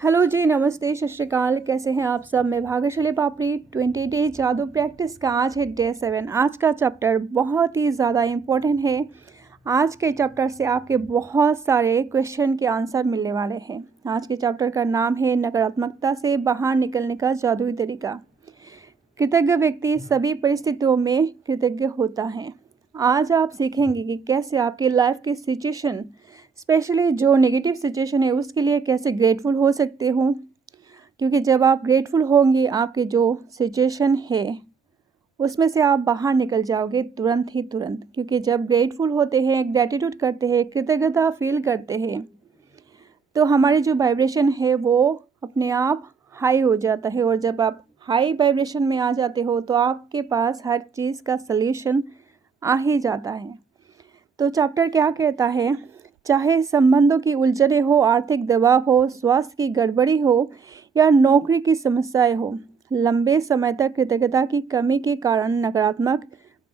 Hello जी, नमस्ते, सत श्री अकाल। कैसे हैं आप सब? मैं भाग्यशाली पापड़ी 20 डे जादू प्रैक्टिस का आज है डे 7। आज का चैप्टर बहुत ही ज़्यादा इम्पोर्टेंट है। आज के चैप्टर से आपके बहुत सारे क्वेश्चन के आंसर मिलने वाले हैं। आज के चैप्टर का नाम है नकारात्मकता से बाहर निकलने का जादुई तरीका। कृतज्ञ व्यक्ति सभी परिस्थितियों में कृतज्ञ होता है। आज आप सीखेंगे कि कैसे आपकी लाइफ की सिचुएशन, स्पेशली जो नेगेटिव सिचुएशन है, उसके लिए कैसे ग्रेटफुल हो सकते हो। क्योंकि जब आप ग्रेटफुल होंगे, आपके जो सिचुएशन है उसमें से आप बाहर निकल जाओगे तुरंत ही तुरंत। क्योंकि जब ग्रेटफुल होते हैं, ग्रेटिट्यूड करते हैं, कृतज्ञता फील करते हैं, तो हमारी जो वाइब्रेशन है वो अपने आप हाई हो जाता है। और जब आप हाई वाइब्रेशन में आ जाते हो तो आपके पास हर चीज़ का सल्यूशन आ ही जाता है। तो चैप्टर क्या कहता है? चाहे संबंधों की उलझने हो, आर्थिक दबाव हो, स्वास्थ्य की गड़बड़ी हो या नौकरी की समस्याएं हो, लंबे समय तक कृतज्ञता की कमी के कारण नकारात्मक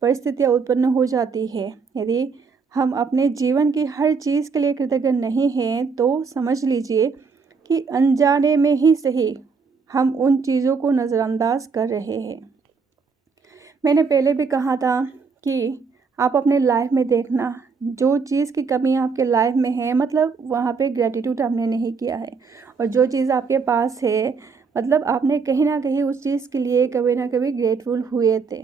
परिस्थितियां उत्पन्न हो जाती है। यदि हम अपने जीवन की हर चीज़ के लिए कृतज्ञ नहीं हैं तो समझ लीजिए कि अनजाने में ही सही हम उन चीज़ों को नज़रअंदाज कर रहे हैं। मैंने पहले भी कहा था कि आप अपने लाइफ में देखना, जो चीज़ की कमी आपके लाइफ में है, मतलब वहाँ पे ग्रेटिट्यूड आपने नहीं किया है। और जो चीज़ आपके पास है, मतलब आपने कहीं ना कहीं उस चीज़ के लिए कभी ना कभी ग्रेटफुल हुए थे।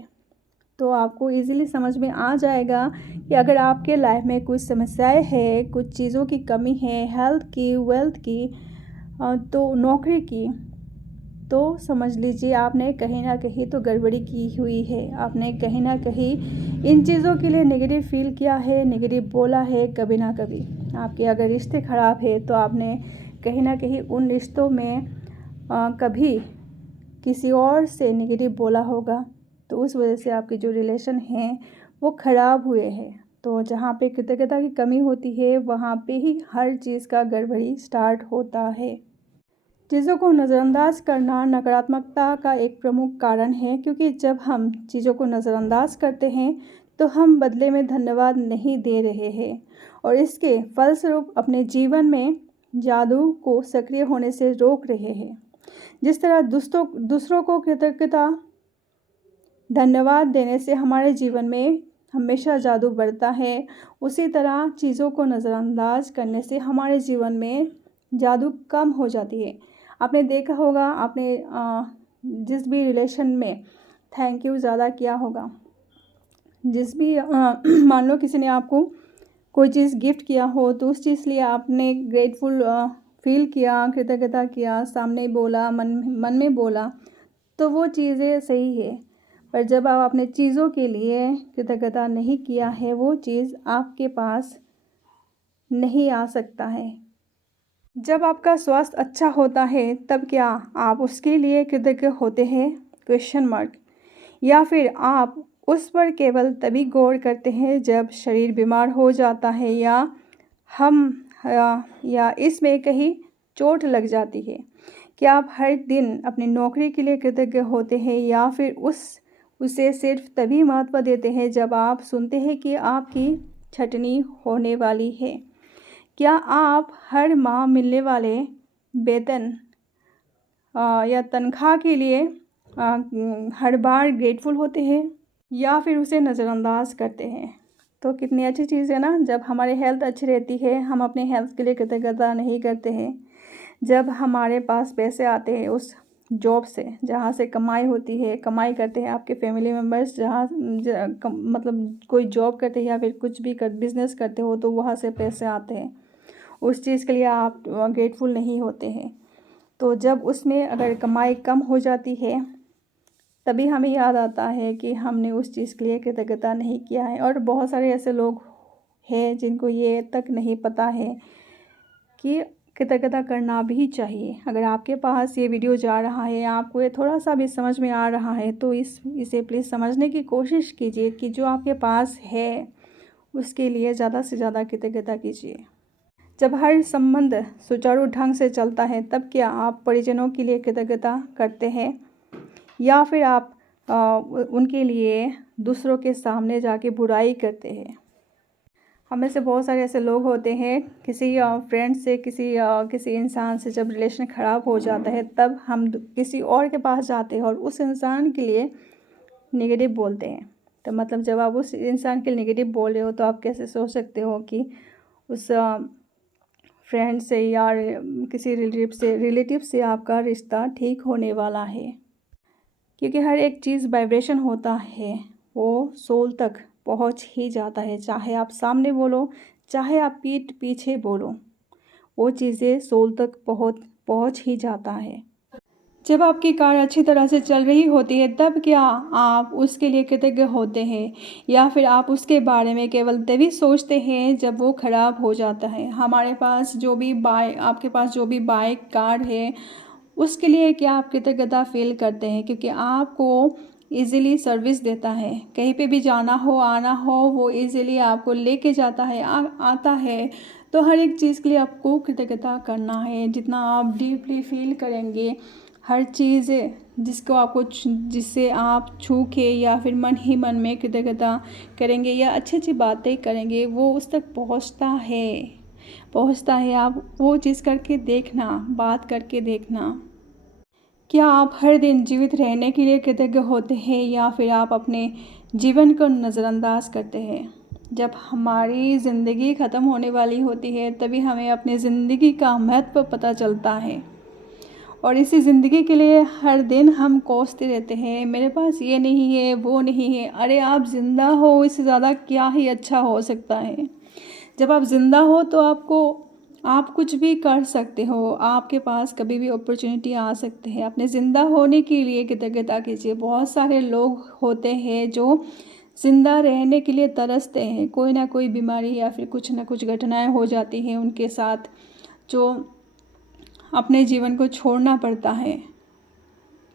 तो आपको इजीली समझ में आ जाएगा कि अगर आपके लाइफ में कुछ समस्याएं हैं, कुछ चीज़ों की कमी है, हेल्थ की, वेल्थ की, तो नौकरी की, तो समझ लीजिए आपने कहीं ना कहीं तो गड़बड़ी की हुई है। आपने कहीं ना कहीं इन चीज़ों के लिए नेगेटिव फील किया है, नेगेटिव बोला है कभी ना कभी। आपके अगर रिश्ते ख़राब है तो आपने कहीं ना कहीं उन रिश्तों में कभी किसी और से नेगेटिव बोला होगा, तो उस वजह से आपके जो रिलेशन हैं वो ख़राब हुए हैं। तो जहाँ पे कृतज्ञता की कमी होती है वहाँ पे ही हर चीज़ का गड़बड़ी स्टार्ट होता है। चीज़ों को नज़रअंदाज करना नकारात्मकता का एक प्रमुख कारण है। क्योंकि जब हम चीज़ों को नज़रअंदाज करते हैं तो हम बदले में धन्यवाद नहीं दे रहे हैं और इसके फलस्वरूप अपने जीवन में जादू को सक्रिय होने से रोक रहे हैं। जिस तरह दूसरों को कृतज्ञता, धन्यवाद देने से हमारे जीवन में हमेशा जादू बढ़ता है, उसी तरह चीज़ों को नज़रअंदाज करने से हमारे जीवन में जादू कम हो जाती है। आपने देखा होगा, आपने जिस भी रिलेशन में थैंक यू ज़्यादा किया होगा, जिस भी मान लो किसी ने आपको कोई चीज़ गिफ्ट किया हो तो उस चीज़ लिए आपने ग्रेटफुल फील किया, कृतज्ञता किया, सामने बोला, मन में बोला, तो वो चीज़ें सही है। पर जब आप अपने चीज़ों के लिए कृतज्ञता नहीं किया है, वो चीज़ आपके पास नहीं आ सकता है। जब आपका स्वास्थ्य अच्छा होता है तब क्या आप उसके लिए कृतज्ञ होते हैं? Question mark. या फिर आप उस पर केवल तभी गौर करते हैं जब शरीर बीमार हो जाता है हम या इसमें कहीं चोट लग जाती है? क्या आप हर दिन अपनी नौकरी के लिए कृतज्ञ होते हैं या फिर उसे सिर्फ तभी महत्व देते हैं जब आप सुनते हैं कि आपकी छटनी होने वाली है? क्या आप हर माह मिलने वाले वेतन या तनख्वाह के लिए हर बार ग्रेटफुल होते हैं या फिर उसे नज़रअंदाज करते हैं? तो कितनी अच्छी चीज़ है ना, जब हमारी हेल्थ अच्छी रहती है हम अपने हेल्थ के लिए कृतज्ञता नहीं करते हैं। जब हमारे पास पैसे आते हैं उस जॉब से, जहाँ से कमाई होती है, कमाई करते हैं आपके फैमिली मेम्बर्स, मतलब कोई जॉब करते हैं या फिर कुछ भी बिजनेस करते हो, तो वहाँ से पैसे आते हैं, उस चीज़ के लिए आप ग्रेटफुल नहीं होते हैं। तो जब उसमें अगर कमाई कम हो जाती है तभी हमें याद आता है कि हमने उस चीज़ के लिए कृतज्ञता नहीं किया है। और बहुत सारे ऐसे लोग हैं जिनको ये तक नहीं पता है कि कृतज्ञता करना भी चाहिए। अगर आपके पास ये वीडियो जा रहा है, आपको ये थोड़ा सा भी समझ में आ रहा है, तो इसे प्लीज़ समझने की कोशिश कीजिए कि जो आपके पास है उसके लिए ज़्यादा से ज़्यादा कृतज्ञता कीजिए। जब हर संबंध सुचारू ढंग से चलता है तब क्या आप परिजनों के लिए कृतज्ञता करते हैं या फिर आप उनके लिए दूसरों के सामने जाके बुराई करते हैं? हमें से बहुत सारे ऐसे लोग होते हैं, किसी फ्रेंड से, किसी इंसान से जब रिलेशन ख़राब हो जाता है तब हम किसी और के पास जाते हैं और उस इंसान के लिए नेगेटिव बोलते हैं। तो मतलब जब आप उस इंसान के लिए नेगेटिव बोल रहे हो तो आप कैसे सोच सकते हो कि उस फ्रेंड से या किसी रिलेटिव से आपका रिश्ता ठीक होने वाला है। क्योंकि हर एक चीज़ वाइब्रेशन होता है, वो सोल तक पहुंच ही जाता है। चाहे आप सामने बोलो, चाहे आप पीठ पीछे बोलो, वो चीज़ें सोल तक पहुंच ही जाता है। जब आपकी कार अच्छी तरह से चल रही होती है तब क्या आप उसके लिए कृतज्ञ होते हैं, या फिर आप उसके बारे में केवल तभी सोचते हैं जब वो ख़राब हो जाता है? आपके पास जो भी बाइक कार है, उसके लिए क्या आप कृतज्ञता फील करते हैं? क्योंकि आपको इजीली सर्विस देता है, कहीं पे भी जाना हो आना हो वो इजीली आपको लेके जाता है, आता है। तो हर एक चीज़ के लिए आपको कृतज्ञता करना है। जितना आप डीपली फील करेंगे हर चीज़ जिससे आप छू के या फिर मन ही मन में कृतज्ञता करेंगे या अच्छी अच्छी बातें करेंगे, वो उस तक पहुँचता है। आप वो चीज़ करके देखना, बात करके देखना। क्या आप हर दिन जीवित रहने के लिए कृतज्ञ होते हैं या फिर आप अपने जीवन को नज़रअंदाज करते हैं? जब हमारी ज़िंदगी ख़त्म होने वाली होती है तभी हमें अपनी ज़िंदगी का महत्व पता चलता है, और इसी ज़िंदगी के लिए हर दिन हम कोसते रहते हैं, मेरे पास ये नहीं है, वो नहीं है। अरे आप ज़िंदा हो, इससे ज़्यादा क्या ही अच्छा हो सकता है। जब आप ज़िंदा हो तो आप कुछ भी कर सकते हो, आपके पास कभी भी अपॉर्चुनिटी आ सकते हैं। अपने ज़िंदा होने के लिए कृतज्ञता कीजिए। बहुत सारे लोग होते हैं जो ज़िंदा रहने के लिए तरसते हैं, कोई ना कोई बीमारी या फिर कुछ ना कुछ घटनाएं हो जाती हैं उनके साथ, जो अपने जीवन को छोड़ना पड़ता है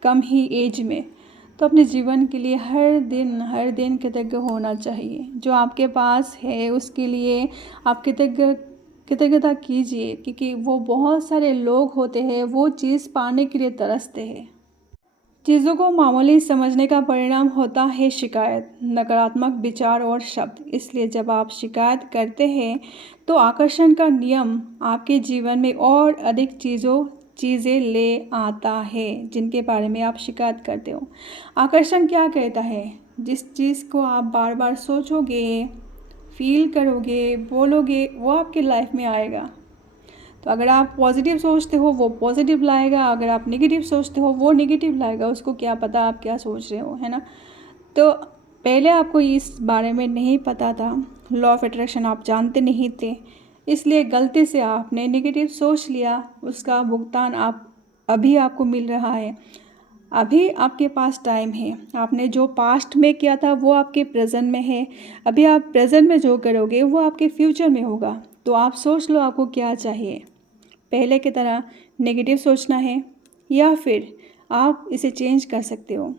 कम ही एज में। तो अपने जीवन के लिए हर दिन कृतज्ञ होना चाहिए। जो आपके पास है उसके लिए आप कृतज्ञता कीजिए, क्योंकि वो बहुत सारे लोग होते हैं वो चीज़ पाने के लिए तरसते हैं। चीज़ों को मामूली समझने का परिणाम होता है शिकायत, नकारात्मक विचार और शब्द। इसलिए जब आप शिकायत करते हैं तो आकर्षण का नियम आपके जीवन में और अधिक चीज़ें ले आता है जिनके बारे में आप शिकायत करते हो। आकर्षण क्या कहता है? जिस चीज़ को आप बार बार सोचोगे, फील करोगे, बोलोगे, वो आपके लाइफ में आएगा। तो अगर आप पॉजिटिव सोचते हो वो पॉजिटिव लाएगा, अगर आप नेगेटिव सोचते हो वो नेगेटिव लाएगा। उसको क्या पता आप क्या सोच रहे हो, है ना। तो पहले आपको इस बारे में नहीं पता था, लॉ ऑफ अट्रैक्शन आप जानते नहीं थे, इसलिए गलती से आपने नेगेटिव सोच लिया। उसका भुगतान अभी आपको मिल रहा है। अभी आपके पास टाइम है। आपने जो पास्ट में किया था वो आपके प्रेजेंट में है। अभी आप प्रेजेंट में जो करोगे वो आपके फ्यूचर में होगा। तो आप सोच लो आपको क्या चाहिए। पहले की तरह नेगेटिव सोचना है या फिर आप इसे चेंज कर सकते हो।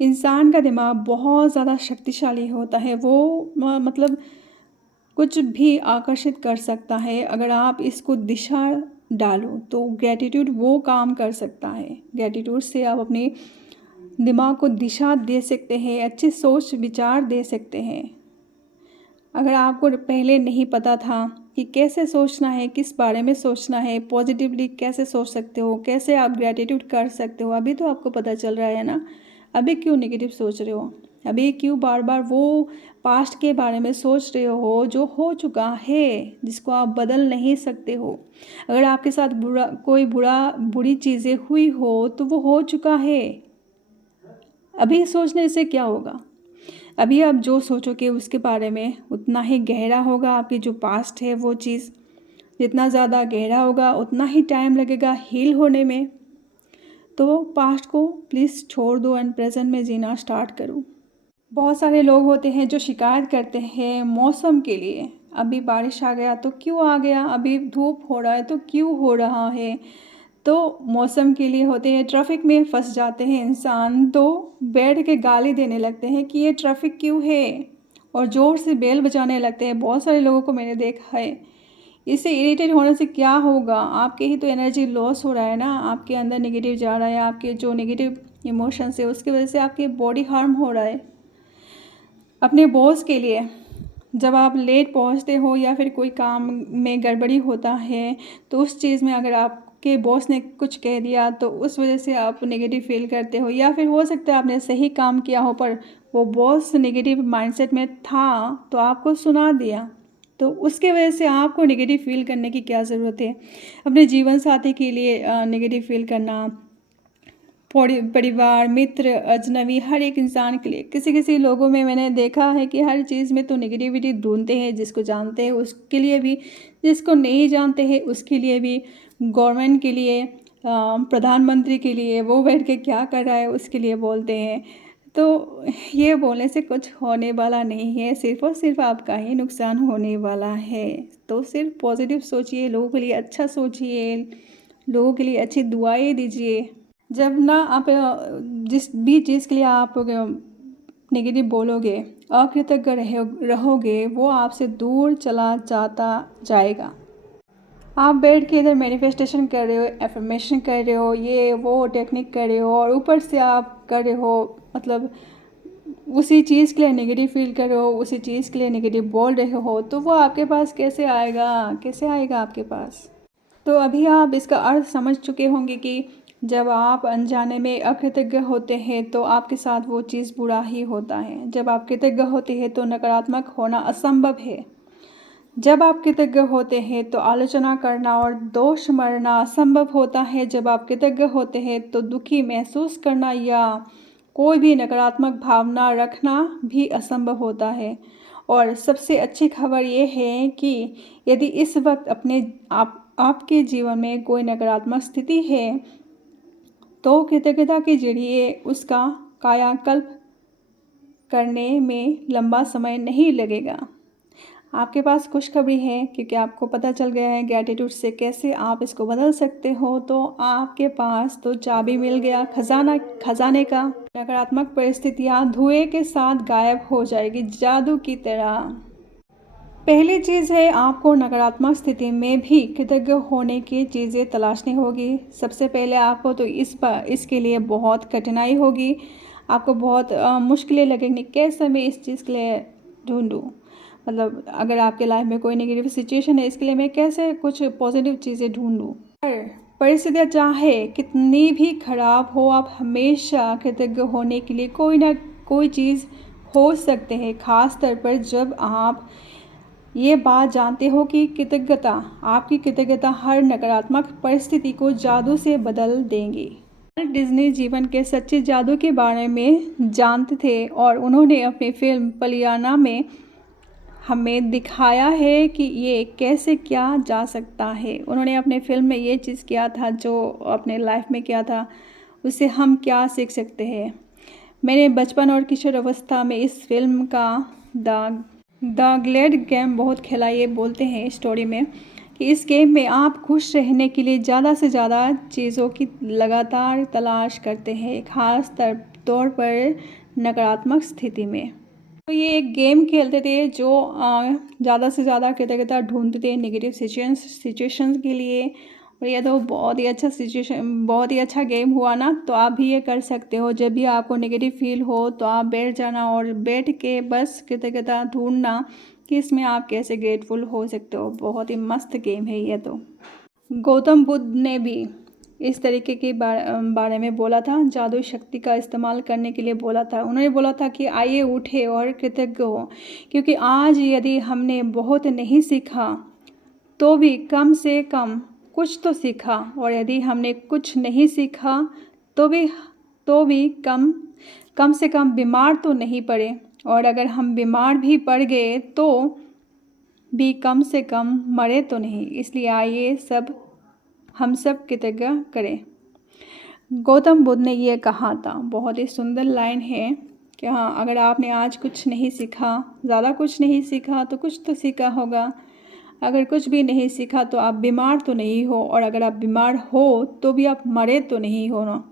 इंसान का दिमाग बहुत ज़्यादा शक्तिशाली होता है। वो मतलब कुछ भी आकर्षित कर सकता है। अगर आप इसको दिशा डालो तो ग्रैटिट्यूड वो काम कर सकता है। ग्रैटिट्यूड से आप अपने दिमाग को दिशा दे सकते हैं, अच्छे सोच विचार दे सकते हैं। अगर आपको पहले नहीं पता था कि कैसे सोचना है, किस बारे में सोचना है, पॉजिटिवली कैसे सोच सकते हो, कैसे आप ग्रैटिट्यूड कर सकते हो, अभी तो आपको पता चल रहा है ना। अभी क्यों नेगेटिव सोच रहे हो? अभी क्यों बार बार वो पास्ट के बारे में सोच रहे हो जो हो चुका है, जिसको आप बदल नहीं सकते हो। अगर आपके साथ बुरी चीज़ें हुई हो तो वो हो चुका है। अभी सोचने से क्या होगा? अभी आप जो सोचोगे उसके बारे में उतना ही गहरा होगा। आपकी जो पास्ट है वो चीज़ जितना ज़्यादा गहरा होगा उतना ही टाइम लगेगा हील होने में। तो पास्ट को प्लीज़ छोड़ दो एंड प्रेजेंट में जीना स्टार्ट करो। बहुत सारे लोग होते हैं जो शिकायत करते हैं मौसम के लिए। अभी बारिश आ गया तो क्यों आ गया, अभी धूप हो रहा है तो क्यों हो रहा है। तो मौसम के लिए होते हैं। ट्रैफिक में फंस जाते हैं इंसान तो बैठ के गाली देने लगते हैं कि ये ट्रैफिक क्यों है, और ज़ोर से बेल बजाने लगते हैं। बहुत सारे लोगों को मैंने देखा है। इससे इरिटेट होने से क्या होगा? आपके ही तो एनर्जी लॉस हो रहा है ना, आपके अंदर नेगेटिव जा रहा है, आपके जो नेगेटिव इमोशंस है उसकी वजह से आपकी बॉडी हार्म हो रहा है। अपने बॉस के लिए जब आप लेट पहुंचते हो या फिर कोई काम में गड़बड़ी होता है तो उस चीज़ में अगर आपके बॉस ने कुछ कह दिया तो उस वजह से आप नेगेटिव फील करते हो, या फिर हो सकता है आपने सही काम किया हो पर वो बॉस नेगेटिव माइंडसेट में था तो आपको सुना दिया, तो उसके वजह से आपको नेगेटिव फील करने की क्या ज़रूरत है। अपने जीवन साथी के लिए नेगेटिव फील करना, परिवार, मित्र, अजनबी, हर एक इंसान के लिए, किसी किसी लोगों में मैंने देखा है कि हर चीज़ में तो नेगेटिविटी ढूंढते हैं, जिसको जानते हैं उसके लिए भी, जिसको नहीं जानते हैं उसके लिए भी, गवर्नमेंट के लिए, प्रधानमंत्री के लिए, वो बैठ के क्या कर रहा है उसके लिए बोलते हैं। तो ये बोलने से कुछ होने वाला नहीं है, सिर्फ़ और सिर्फ आपका ही नुकसान होने वाला है। तो सिर्फ पॉजिटिव सोचिए, लोगों के लिए अच्छा सोचिए, लोगों के लिए अच्छी दुआएं दीजिए। जब ना आप जिस भी चीज़ के लिए आप नेगेटिव बोलोगे, अकृतज्ञ रहोगे, वो आपसे दूर चला जाता जाएगा। आप बैठ के इधर मैनिफेस्टेशन कर रहे हो, एफर्मेशन कर रहे हो, ये वो टेक्निक कर रहे हो, और ऊपर से आप कर रहे हो मतलब उसी चीज़ के लिए नेगेटिव फील कर रहे हो, उसी चीज़ के लिए नेगेटिव बोल रहे हो, तो वो आपके पास कैसे आएगा, कैसे आएगा आपके पास। तो अभी आप इसका अर्थ समझ चुके होंगे कि जब आप अनजाने में अकृतज्ञ होते हैं तो आपके साथ वो चीज़ बुरा ही होता है। जब आप कृतज्ञ होते हैं तो नकारात्मक होना असंभव है। जब आप कृतज्ञ होते हैं तो आलोचना करना और दोष मरना असंभव होता है। जब आप कृतज्ञ होते हैं तो दुखी महसूस करना या कोई भी नकारात्मक भावना रखना भी असंभव होता है। और सबसे अच्छी खबर ये है कि यदि इस वक्त आपके जीवन में कोई नकारात्मक स्थिति है तो कृतज्ञता के जरिए उसका कायाकल्प करने में लंबा समय नहीं लगेगा। आपके पास खुशखबरी है क्योंकि आपको पता चल गया है ग्रैटिट्यूड से कैसे आप इसको बदल सकते हो। तो आपके पास तो चाबी मिल गया खजाने का। नकारात्मक परिस्थितियाँ धुएं के साथ गायब हो जाएगी जादू की तरह। पहली चीज़ है, आपको नकारात्मक स्थिति में भी कृतज्ञ होने की चीज़ें तलाशनी होगी। सबसे पहले आपको तो इसके लिए बहुत कठिनाई होगी, आपको बहुत मुश्किलें लगेंगी, कैसे मैं इस चीज़ के लिए ढूंढूं। मतलब अगर आपके लाइफ में कोई नेगेटिव सिचुएशन है, इसके लिए मैं कैसे कुछ पॉजिटिव चीज़ें ढूंढूं। पर परिस्थितियाँ चाहे कितनी भी खराब हो, आप हमेशा कृतज्ञ होने के लिए कोई ना कोई चीज़ हो सकते हैं। ख़ास तौर पर जब आप ये बात जानते हो कि आपकी कृतज्ञता हर नकारात्मक परिस्थिति को जादू से बदल देंगी। डिज्नी जीवन के सच्चे जादू के बारे में जानते थे और उन्होंने अपनी फिल्म पलियाना में हमें दिखाया है कि ये कैसे किया जा सकता है। उन्होंने अपने फिल्म में ये चीज़ किया था जो अपने लाइफ में किया था, उससे हम क्या सीख सकते हैं। मैंने बचपन और किशोर अवस्था में इस फिल्म का द ग्लेड गेम बहुत खेला। ये बोलते हैं स्टोरी में कि इस गेम में आप खुश रहने के लिए ज़्यादा से ज़्यादा चीज़ों की लगातार तलाश करते हैं, ख़ास तौर पर नकारात्मक स्थिति में। तो ये एक गेम खेलते थे जो ज़्यादा से ज़्यादा कृतज्ञता ढूंढते थे नेगेटिव सिचुएशंस के लिए। और ये तो बहुत ही अच्छा गेम हुआ ना। तो आप भी ये कर सकते हो, जब भी आपको नेगेटिव फील हो तो आप बैठ जाना और बैठ के बस कृतज्ञता ढूंढना कि इसमें आप कैसे ग्रेटफुल हो सकते हो। बहुत ही मस्त गेम है ये तो। गौतम बुद्ध ने भी इस तरीके के बारे में बोला था, जादू शक्ति का इस्तेमाल करने के लिए बोला था। उन्होंने बोला था कि आइए उठे और कृतज्ञ हो, क्योंकि आज यदि हमने बहुत नहीं सीखा तो भी कम से कम कुछ तो सीखा, और यदि हमने कुछ नहीं सीखा तो भी कम से कम बीमार तो नहीं पड़े, और अगर हम बीमार भी पड़ गए तो भी कम से कम मरे तो नहीं। इसलिए आइए हम सब कृतज्ञ करें। गौतम बुद्ध ने ये कहा था, बहुत ही सुंदर लाइन है कि हाँ, अगर आपने आज कुछ नहीं सीखा, ज़्यादा कुछ नहीं सीखा तो कुछ तो सीखा होगा। अगर कुछ भी नहीं सीखा तो आप बीमार तो नहीं हो, और अगर आप बीमार हो तो भी आप मरे तो नहीं हो ना।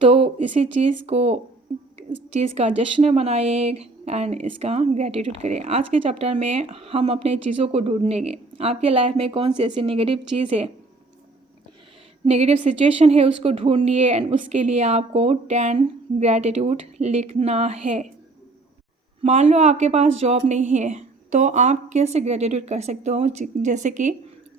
तो इसी चीज़ का जश्न मनाए एंड इसका ग्रैटिट्यूड करें। आज के चैप्टर में हम अपने चीज़ों को ढूंढेंगे। आपके लाइफ में कौन सी ऐसी नेगेटिव चीज़ है, नेगेटिव सिचुएशन है, उसको ढूंढिए एंड उसके लिए आपको 10 ग्रैटिट्यूड लिखना है। मान लो आपके पास जॉब नहीं है तो आप कैसे ग्रेटिट्यूड कर सकते हो। जैसे कि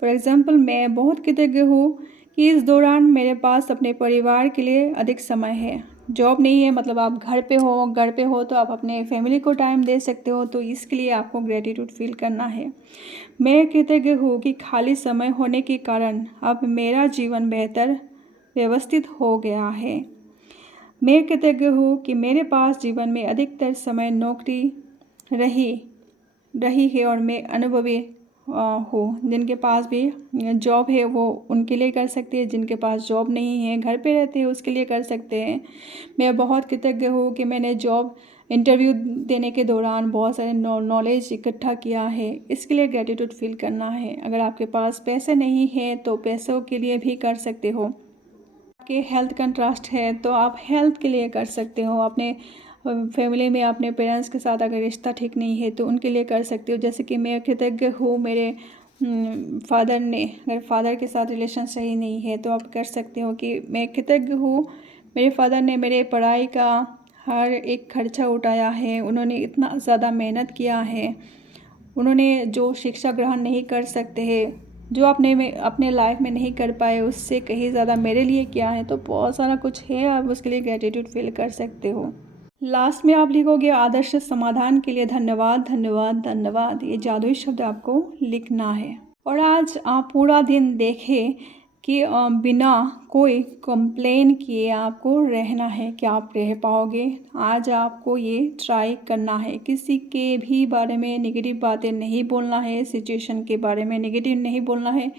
फॉर एग्ज़ाम्पल मैं बहुत कृतज्ञ हूँ कि इस दौरान मेरे पास अपने परिवार के लिए अधिक समय है। जॉब नहीं है मतलब आप घर पे हो तो आप अपने फैमिली को टाइम दे सकते हो, तो इसके लिए आपको ग्रेटिट्यूड फील करना है। मैं कृतज्ञ हूँ कि खाली समय होने के कारण अब मेरा जीवन बेहतर व्यवस्थित हो गया है। मैं कृतज्ञ हूँ कि मेरे पास जीवन में अधिकतर समय नौकरी रही है और मैं अनुभवी हूँ। जिनके पास भी जॉब है वो उनके लिए कर सकते हैं, जिनके पास जॉब नहीं है घर पे रहते हैं उसके लिए कर सकते हैं। मैं बहुत कृतज्ञ हूँ कि मैंने जॉब इंटरव्यू देने के दौरान बहुत सारे नॉलेज इकट्ठा किया है, इसके लिए ग्रेटिट्यूड फील करना है। अगर आपके पास पैसे नहीं हैं तो पैसों के लिए भी कर सकते हो। आपके हेल्थ कंट्रास्ट है तो आप हेल्थ के लिए कर सकते हो। अपने फैमिली में अपने पेरेंट्स के साथ अगर रिश्ता ठीक नहीं है तो उनके लिए कर सकते हो। जैसे कि मैं कृतज्ञ हूँ मेरे फादर ने, अगर फादर के साथ रिलेशन सही नहीं है तो आप कर सकते हो कि मैं कृतज्ञ हूँ मेरे फादर ने मेरे पढ़ाई का हर एक खर्चा उठाया है। उन्होंने इतना ज़्यादा मेहनत किया है। उन्होंने जो शिक्षा ग्रहण नहीं कर सकते हैं, जो अपने लाइफ में नहीं कर पाए, उससे कहीं ज़्यादा मेरे लिए किया है, तो बहुत सारा कुछ है। आप उसके लिए ग्रेटिट्यूड फील कर सकते हो। लास्ट में आप लिखोगे आदर्श समाधान के लिए धन्यवाद धन्यवाद धन्यवाद। ये जादुई शब्द आपको लिखना है। और आज आप पूरा दिन देखें कि बिना कोई कंप्लेन किए आपको रहना है। क्या आप रह पाओगे? आज आपको ये ट्राई करना है। किसी के भी बारे में नेगेटिव बातें नहीं बोलना है, सिचुएशन के बारे में नेगेटिव नहीं बोलना है।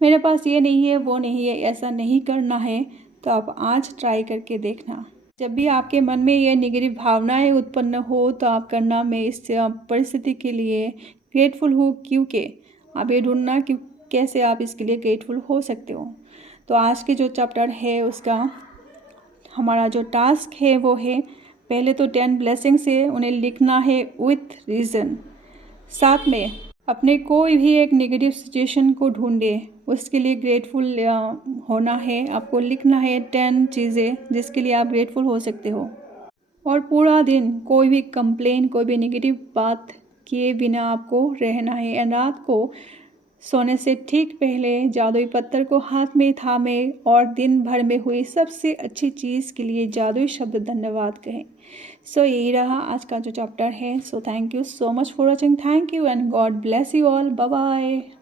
मेरे पास ये नहीं है, वो नहीं है, ऐसा नहीं करना है। तो आप आज ट्राई करके देखना। जब भी आपके मन में ये नेगेटिव भावनाएं उत्पन्न हो तो आप करना, मैं इस परिस्थिति के लिए ग्रेटफुल हूँ, क्योंकि आप ये ढूंढना कि कैसे आप इसके लिए ग्रेटफुल हो सकते हो। तो आज के जो चैप्टर है उसका हमारा जो टास्क है वो है, पहले तो 10 ब्लेसिंग्स है, उन्हें लिखना है विथ रीज़न। साथ में अपने कोई भी एक नेगेटिव सिचुएशन को ढूंढे, उसके लिए ग्रेटफुल होना है। आपको लिखना है 10 चीज़ें जिसके लिए आप ग्रेटफुल हो सकते हो। और पूरा दिन कोई भी कंप्लेन, कोई भी नेगेटिव बात किए बिना आपको रहना है। एंड रात को सोने से ठीक पहले जादुई पत्थर को हाथ में थामे और दिन भर में हुई सबसे अच्छी चीज़ के लिए जादुई शब्द धन्यवाद कहें। सो यही रहा आज का जो चैप्टर है। So thank you so much for watching. Thank you and God bless you all. Bye bye.